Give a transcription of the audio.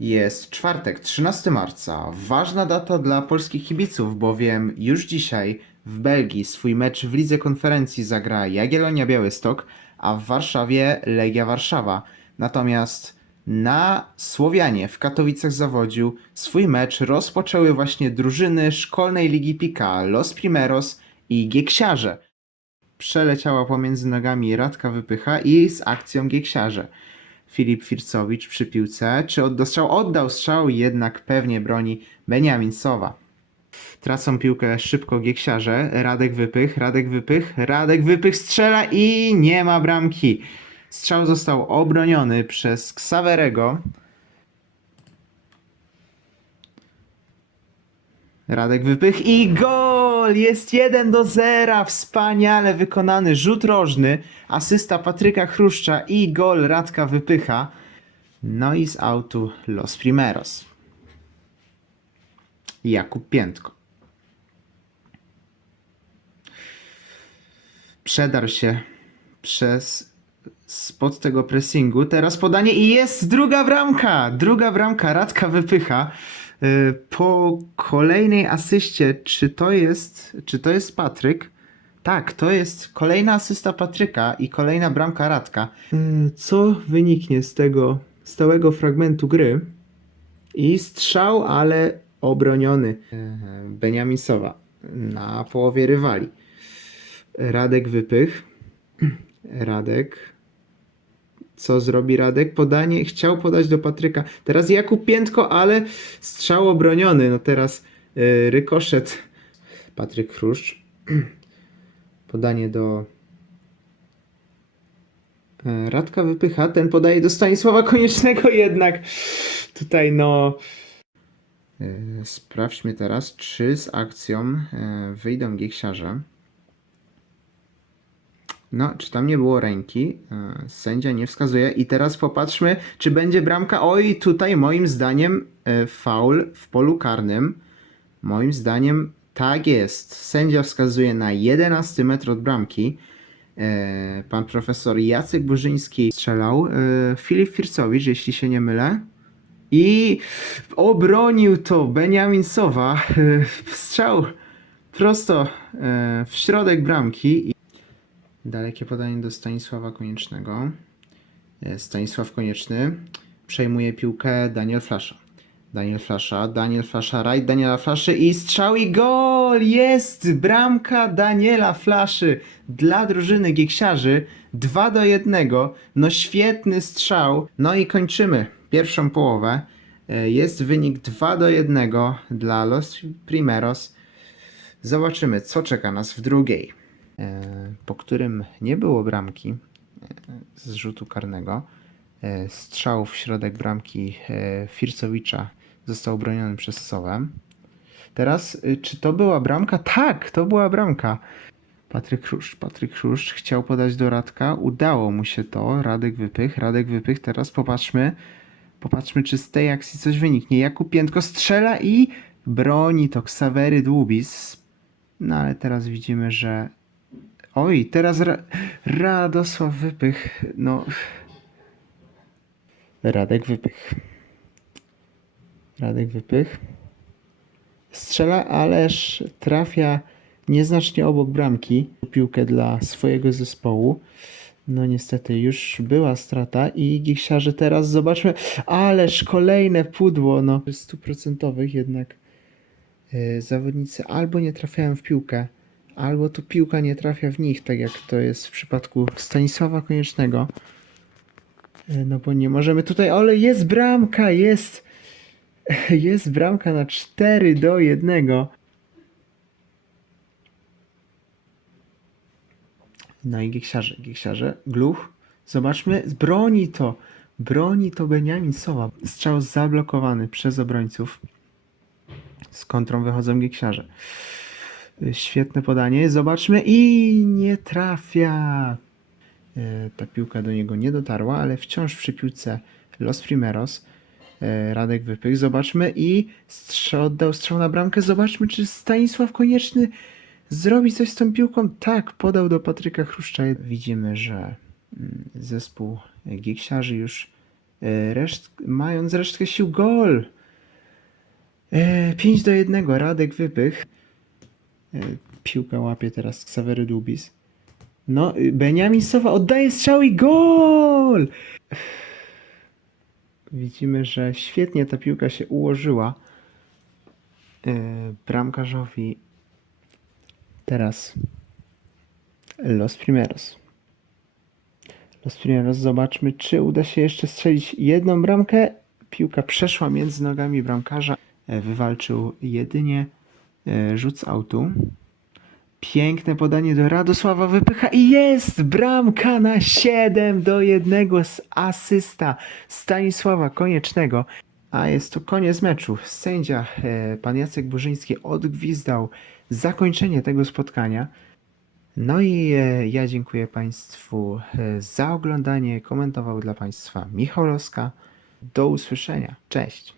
Jest czwartek, 13 marca. Ważna data dla polskich kibiców, bowiem już dzisiaj w Belgii swój mecz w Lidze Konferencji zagra Jagiellonia Białystok, a w Warszawie Legia Warszawa. Natomiast na Słowianie w Katowicach zawodził swój mecz rozpoczęły właśnie drużyny szkolnej Ligi Pika Los Primeros i Gieksiarze. Przeleciała pomiędzy nogami Radka Wypycha i z akcją Gieksiarze. Filip Fircowicz przy piłce. Czy oddał strzał? Oddał strzał, jednak pewnie broni Beniamin Sowa. Tracą piłkę szybko Gieksiarze. Radek Wypych, Radek Wypych, Radek Wypych strzela i nie ma bramki. Strzał został obroniony przez Ksawerego. Radek Wypych i gol! Jest 1 do 0. Wspaniale wykonany rzut rożny, asysta Patryka Chruszcza i gol Radka Wypycha. No i z autu Los Primeros. Jakub Piętko. Przedarł się przez spod tego pressingu. Teraz podanie i jest druga bramka. Druga bramka Radka Wypycha. Y, Po kolejnej asyście, czy to jest, czy to jest Patryk? Tak, to jest kolejna asysta Patryka i kolejna bramka Radka. Y, Co wyniknie z tego stałego fragmentu gry? I strzał, ale obroniony. Y, Beniamin Sowa na połowie rywali. Radek Wypych. Radek. Co zrobi Radek? Podanie chciał podać do Patryka. Teraz Jakub Piętko, ale strzał obroniony. No teraz yy, rykoszet. Patryk Chruszcz. Podanie do yy, Radka Wypycha. Ten podaje do Stanisława Koniecznego jednak. Tutaj no... Yy, sprawdźmy teraz, czy z akcją yy, wyjdą gieksiarze. No, czy tam nie było ręki? E, Sędzia nie wskazuje. I teraz popatrzmy, czy będzie bramka. Oj, tutaj moim zdaniem e, faul w polu karnym. Moim zdaniem tak jest. Sędzia wskazuje na 11 metr od bramki. E, Pan profesor Jacek Burzyński strzelał. Filip Fircowicz, jeśli się nie mylę. I obronił to Beniamin Sowa. Strzał prosto w środek bramki. Dalekie podanie do Stanisława Koniecznego. E, Stanisław Konieczny przejmuje piłkę Daniel Flasza. Daniel Flasza, Daniel Flasza, rajd Daniela Flaszy i strzał i gol! Jest bramka Daniela Flaszy dla drużyny Gieksiarzy. 2 do 1. No świetny strzał. No i kończymy pierwszą połowę. E, Jest wynik 2 do 1 dla Los Primeros. Zobaczymy, co czeka nas w drugiej po którym nie było bramki e, z rzutu karnego. E, Strzał w środek bramki e, Fircowicza został broniony przez Sowę. Teraz, y, czy to była bramka? Tak, to była bramka. Patryk Chruszcz, Patryk Chruszcz chciał podać do Radka, udało mu się to, Radek Wypych, Radek Wypych, teraz popatrzmy, popatrzmy czy z tej akcji coś wyniknie. Jakub Piętko strzela i broni to Ksawery Dłubis, no ale teraz widzimy, że Oj, teraz Ra Radosław Wypych. No. Radek Wypych. Radek Wypych. Strzela, ależ trafia nieznacznie obok bramki. Piłkę dla swojego zespołu. No niestety już była strata i Giksiarze teraz zobaczmy. Ależ kolejne pudło, no stuprocentowych jednak. Yy, zawodnicy albo nie trafiają w piłkę, albo tu piłka nie trafia w nich, tak jak to jest w przypadku Stanisława Koniecznego. E, No bo nie możemy tutaj, ale jest bramka, jest jest bramka na 4 do 1. No i Gieksiarze, Gieksiarze, Gluch, zobaczmy, broni to, broni to Beniamin Sowa. Strzał zablokowany przez obrońców. Z kontrą wychodzą Gieksiarze. Świetne podanie. Zobaczmy i nie trafia. E, Ta piłka do niego nie dotarła, ale wciąż przy piłce Los Primeros. E, Radek Wypych. Zobaczmy i strzał, oddał strzał na bramkę. Zobaczmy, czy Stanisław Konieczny zrobi coś z tą piłką. Tak, podał do Patryka Chruszcza. Widzimy, że mm, zespół Gieksiarzy już e, reszt, mając resztkę sił gol. E, 5 do 1, Radek Wypych. E, piłka łapie teraz Ksawery Dubis. No, y, Beniamin Sowa oddaje strzał i gol! Widzimy, że świetnie ta piłka się ułożyła. E, bramkarzowi teraz Los Primeros. Los Primeros, zobaczmy, czy uda się jeszcze strzelić jedną bramkę. Piłka przeszła między nogami bramkarza. E, Wywalczył jedynie rzut z autu. Piękne podanie do Radosława Wypycha i jest bramka na 7 do 1 z asysta Stanisława Koniecznego. A jest to koniec meczu. Sędzia, e, pan Jacek Burzyński, odgwizdał zakończenie tego spotkania. No i e, ja dziękuję Państwu e, za oglądanie. Komentował dla Państwa Michał Loska. Do usłyszenia. Cześć.